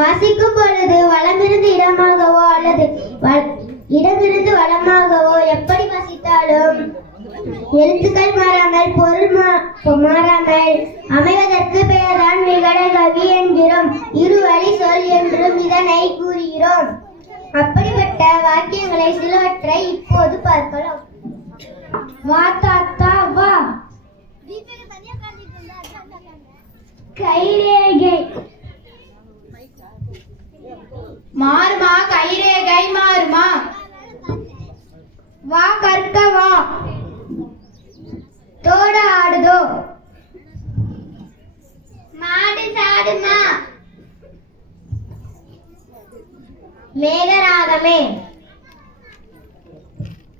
வாசிக்கும் பொழுது வலமிருந்து இடமாகவோ அல்லது இடமிருந்து வலமாகவோ எப்படி வாசித்தாலும் எழுத்துக்கள் மாறாமல் பொருள் மாறாமல் அமைவதற்கு பெயர்தான் விகடகவி என்கிறோம். இருவழி சொல் என்றும் இதனை கூறுகிறோம். அப்படிப்பட்ட வாக்கியங்களை சிலவற்றை இப்போது பார்க்கலாம். வா தாத்தா வா. கைரேகை மாறுமா, கைரேகை மாறுமா. வா கற்க வா. தோட ஆடுதோ. மாடு சாடுமா. மேகராகமே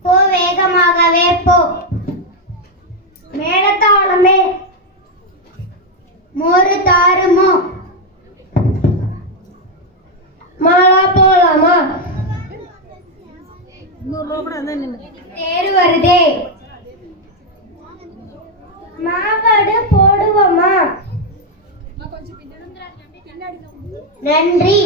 போ வேகமாகவே போ. மேளதாளமே மோரு தாருமோ. மாலா போலாமா. தேரு வருதே. மாவடு போடுவோமா. நன்றி.